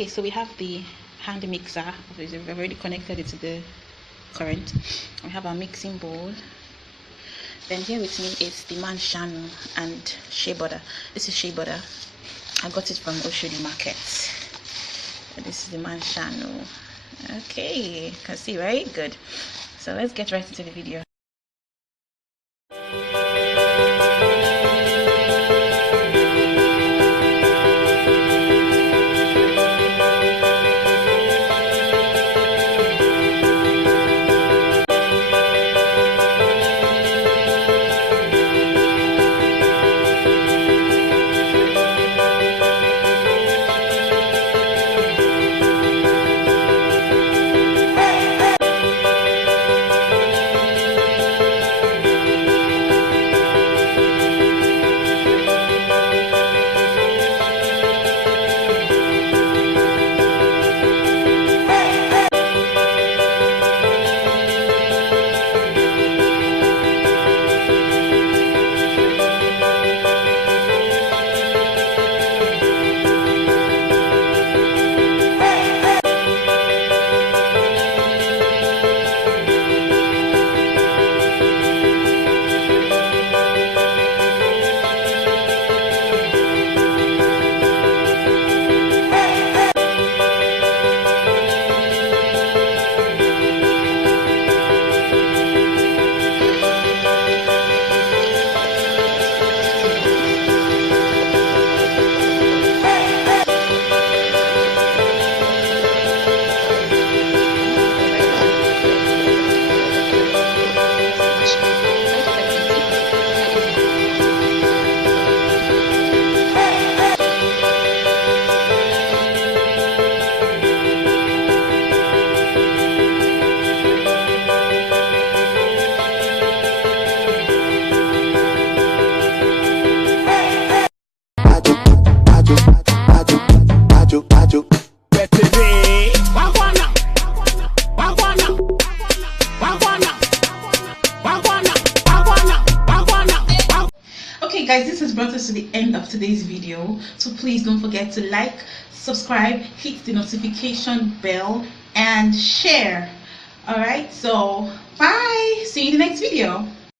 Okay, so we have the hand mixer. We've already connected it to the current. We have our mixing bowl. Then here with me is the Maishanu and shea butter. This is shea butter. I got it from Oshodi Market. And this is the Maishanu. Okay, you can see, right? Good. So let's get right into the video. Okay guys, this has brought us to the end of today's video, so please don't forget to like, subscribe, hit the notification bell and share. All right, so bye, see you in the next video.